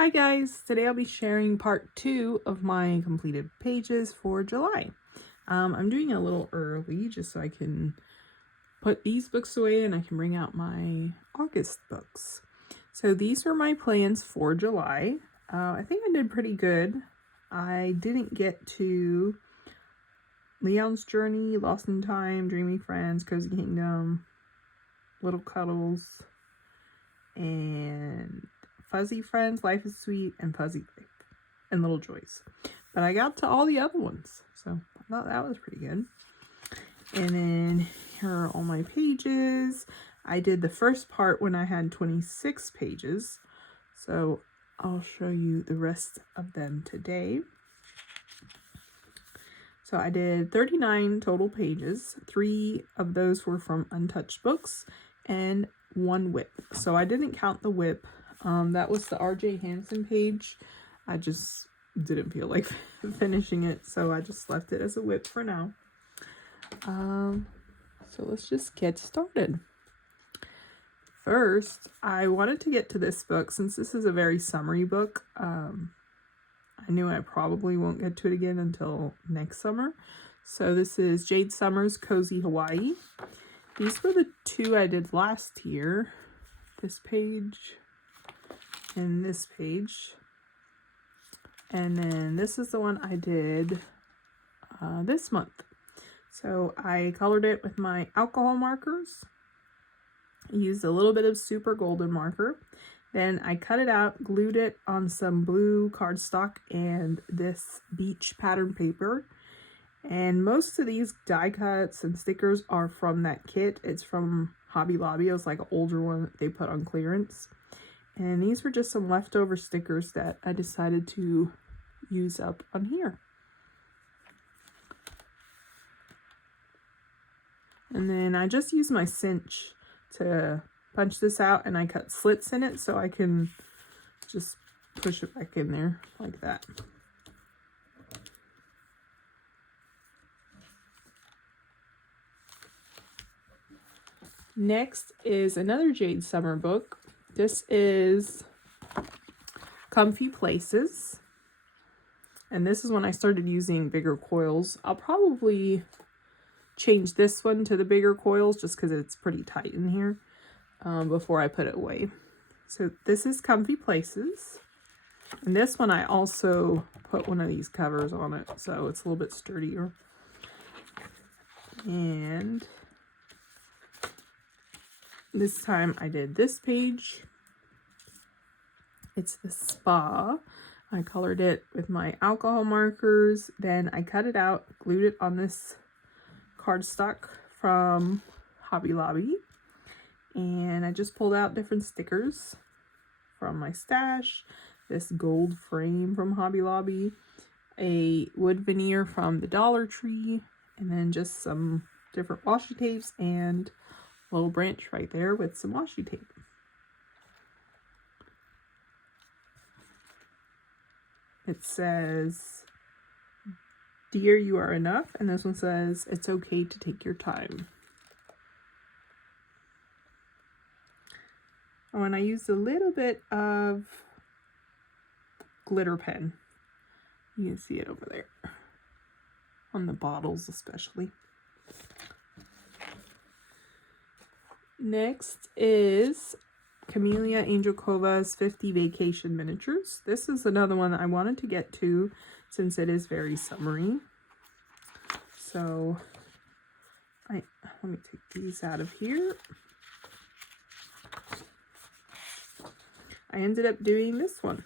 Hi guys, today I'll be sharing part 2 of my completed pages for July. I'm doing it a little early just so I can put these books away and I can bring out my August books. So these were my plans for July. I think I did pretty good. I didn't get to Leon's Journey, Lost in Time, Dreamy Friends, Cozy Kingdom, Little Cuddles, and Fuzzy Friends, Life is Sweet, and Fuzzy Life, and Little Joys. But I got to all the other ones, so I thought that was pretty good. And then here are all my pages. I did the first part when I had 26 pages, so I'll show you the rest of them today. So I did 39 total pages. 3 of those were from Untouched Books and 1 WIP. So I didn't count the WIP. That was the R.J. Hansen page. I just didn't feel like finishing it, so I just left it as a WIP for now. So let's just get started. First, I wanted to get to this book since this is a very summery book. I knew I probably won't get to it again until next summer. So this is Jade Summer's Cozy Hawaii. These were the 2 I did last year. This page and this page. And then this is the one I did this month. So I colored it with my alcohol markers. I used a little bit of super golden marker. Then I cut it out, glued it on some blue cardstock and this beach pattern paper. And most of these die cuts and stickers are from that kit. It's from Hobby Lobby. It was like an older one that they put on clearance. And these were just some leftover stickers that I decided to use up on here. And then I just used my cinch to punch this out, and I cut slits in it so I can just push it back in there like that. Next is another Jade Summer book. This is Comfy Places. And this is when I started using bigger coils. I'll probably change this one to the bigger coils just because it's pretty tight in here before I put it away. So this is Comfy Places. And this one I also put one of these covers on it, so it's a little bit sturdier. And this time I did this page. It's the spa. I colored it with my alcohol markers. Then I cut it out, glued it on this cardstock from Hobby Lobby. And I just pulled out different stickers from my stash. This gold frame from Hobby Lobby. A wood veneer from the Dollar Tree. And then just some different washi tapes and a little branch right there with some washi tape. It says, "Dear, you are enough." And this one says, "It's okay to take your time." Oh, and I used a little bit of glitter pen. You can see it over there. On the bottles especially. Next is Camellia Angelkova's 50 Vacation Miniatures. This is another one that I wanted to get to since it is very summery. So let me take these out of here. I ended up doing this one.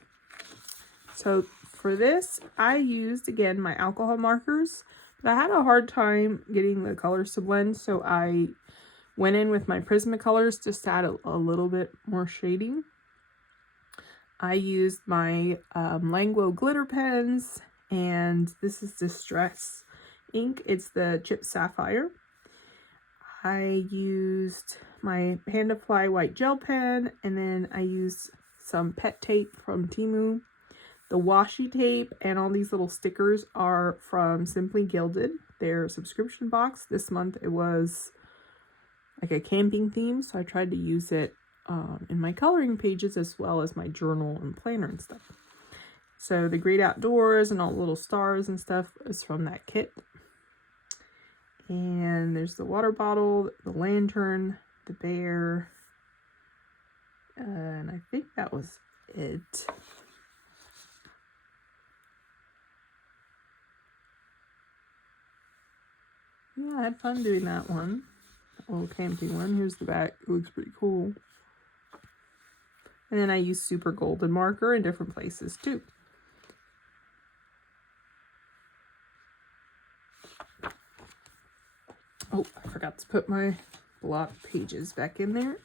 So for this, I used, again, my alcohol markers, but I had a hard time getting the colors to blend, so I went in with my Prismacolors just to add a little bit more shading. I used my Languo glitter pens, and this is Distress ink. It's the Chip Sapphire. I used my Panda Fly white gel pen, and then I used some pet tape from Temu. The washi tape and all these little stickers are from Simply Gilded, their subscription box. This month it was like a camping theme, so I tried to use it in my coloring pages, as well as my journal and planner and stuff. So the Great Outdoors and all the little stars and stuff is from that kit. And there's the water bottle, the lantern, the bear, and I think that was it. Yeah, I had fun doing that one. That little camping one. Here's the back. It looks pretty cool. And then I use super golden marker in different places too. Oh, I forgot to put my block pages back in there.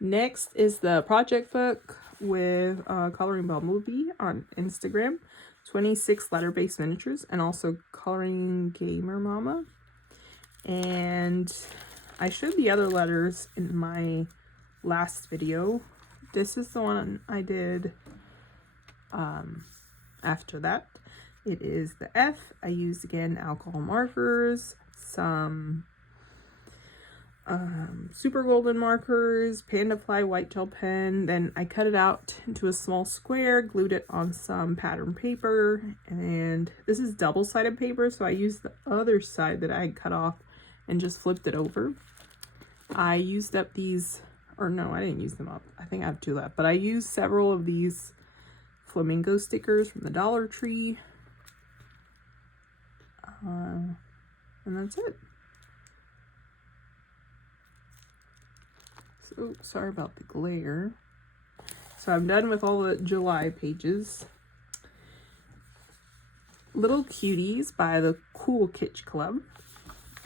Next is the project book with Coloring Bumblebee on Instagram. 26 letter-based miniatures, and also Coloring Gamer Mama. And I showed the other letters in my last video. This is the one I did after that. It is the F. I used, again, alcohol markers, some super golden markers, panda fly white gel pen. Then I cut it out into a small square, glued it on some pattern paper, and this is double-sided paper, so I used the other side that I had cut off and just flipped it over. I used up these, or no, I didn't use them up. I think I have 2 left, but I used several of these flamingo stickers from the Dollar Tree. And that's it. So sorry about the glare. So I'm done with all the July pages. Little Cuties by the Cool Kitsch Club.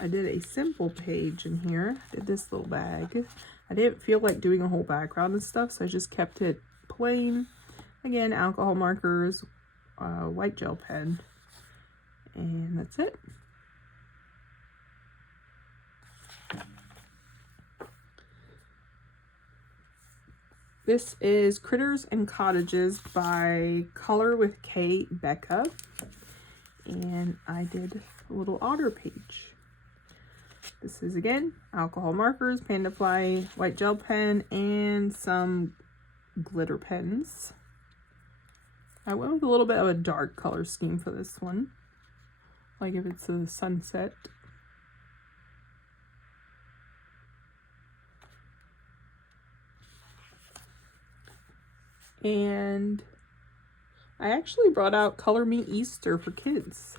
I did a simple page in here. I did this little bag. I didn't feel like doing a whole background and stuff, so I just kept it plain. Again, alcohol markers, white gel pen, and that's it. This is Critters and Cottages by Color with K Becca, and I did a little otter page. This is, again, alcohol markers, panda fly, white gel pen, and some glitter pens. I went with a little bit of a dark color scheme for this one, like if it's a sunset. And I actually brought out Color Me Easter for kids.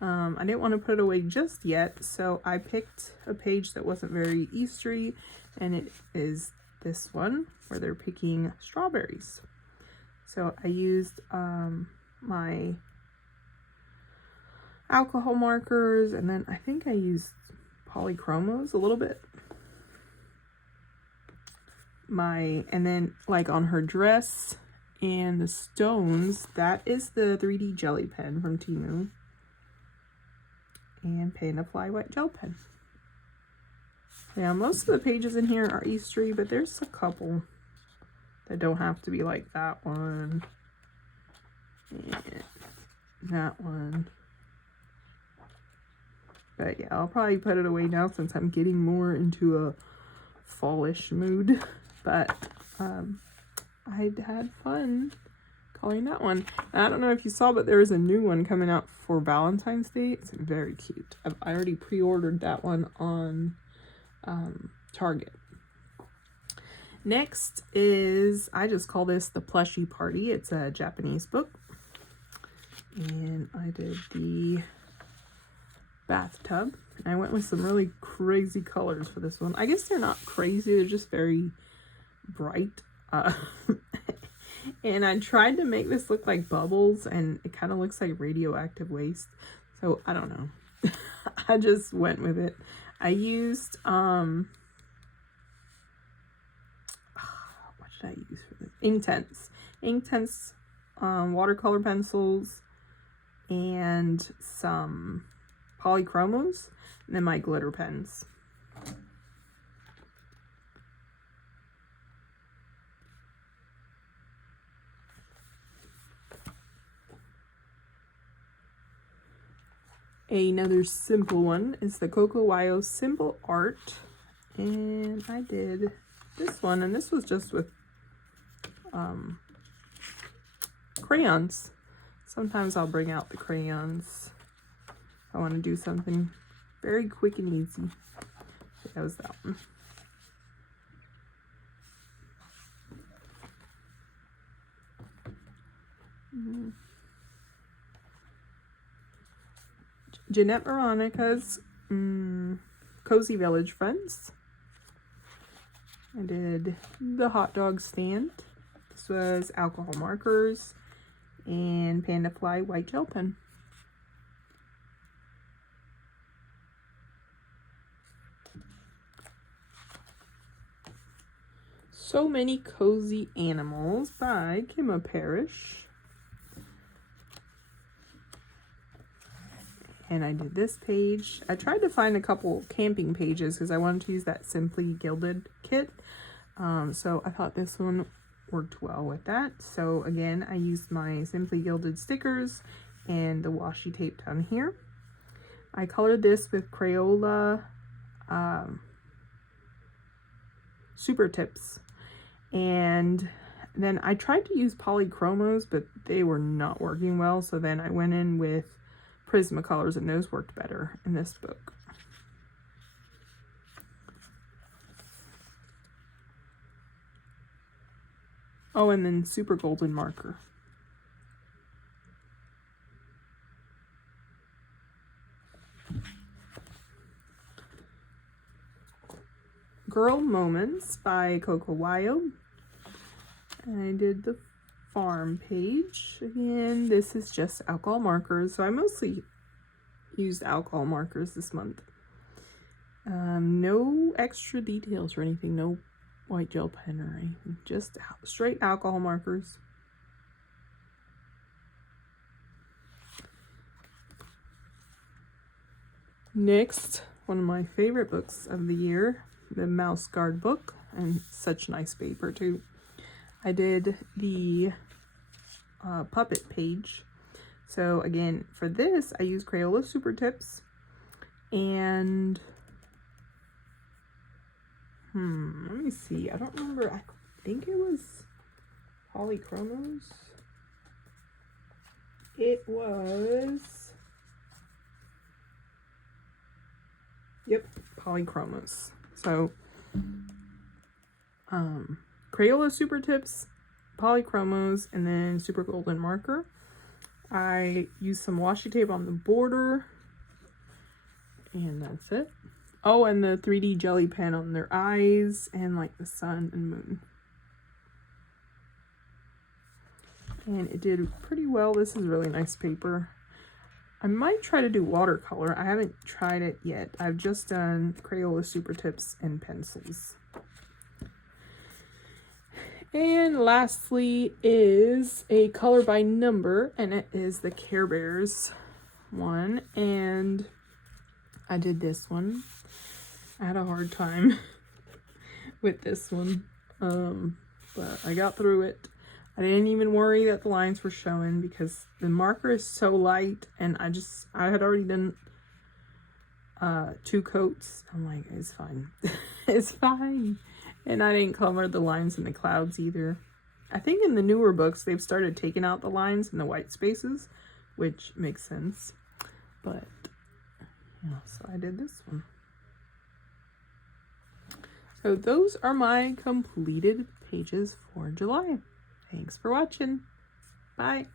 I didn't want to put it away just yet, so I picked a page that wasn't very Eastery, and it is this one where they're picking strawberries. So I used my alcohol markers, and then I think I used polychromos a little bit. And then like on her dress and the stones, that is the 3D jelly pen from Temu. And panda fly white gel pen. Yeah, most of the pages in here are Eastery, but there's a couple that don't have to be like that one. And that one. But yeah, I'll probably put it away now since I'm getting more into a fallish mood. But I had fun coloring that one. And I don't know if you saw, but there is a new one coming out for Valentine's Day. It's very cute. I already pre-ordered that one on Target. Next is, I just call this the Plushy Party. It's a Japanese book. And I did the bathtub. I went with some really crazy colors for this one. I guess they're not crazy, they're just very bright. And I tried to make this look like bubbles, and it kind of looks like radioactive waste. So I don't know. I just went with it. I used what did I use for this? Inktense watercolor pencils, and some polychromos, and then my glitter pens. Another simple one is the Coco Wyo Simple Art. And I did this one, and this was just with crayons. Sometimes I'll bring out the crayons. I want to do something very quick and easy. So that was that one. Jeanette Veronica's Cozy Village Friends. I did the hot dog stand. This was alcohol markers and Panda Fly white gel pen. So Many Cozy Animals by Kimma Parrish. And I did this page. I tried to find a couple camping pages because I wanted to use that Simply Gilded kit. So I thought this one worked well with that. So again, I used my Simply Gilded stickers and the washi tape down here. I colored this with Crayola Super Tips. And then I tried to use polychromos, but they were not working well. So then I went in with Prismacolors, and those worked better in this book. Oh, and then Super Golden Marker. Girl Moments by Coco Wyo. I did the farm page. Again, this is just alcohol markers, so I mostly used alcohol markers this month. No extra details or anything, no white gel pen or anything, just straight alcohol markers. Next, one of my favorite books of the year, the Mouse Guard book, and such nice paper too. I did the puppet page. So again, for this, I used Crayola Super Tips and let me see. I don't remember. I think it was polychromos. It was, yep, polychromos. So Crayola Super Tips, polychromos, and then Super Golden Marker. I used some washi tape on the border, and that's it. Oh, and the 3D jelly pen on their eyes and like the sun and moon. And it did pretty well. This is really nice paper. I might try to do watercolor. I haven't tried it yet. I've just done Crayola Super Tips and pencils. And lastly is a color by number, and it is the Care Bears one. And I did this one. I had a hard time with this one, but I got through it. I didn't even worry that the lines were showing because the marker is so light, and I had already done 2 coats. I'm like, it's fine. It's fine. And I didn't color the lines in the clouds either. I think in the newer books, they've started taking out the lines and the white spaces, which makes sense. But, yeah, so I did this one. So those are my completed pages for July. Thanks for watching. Bye.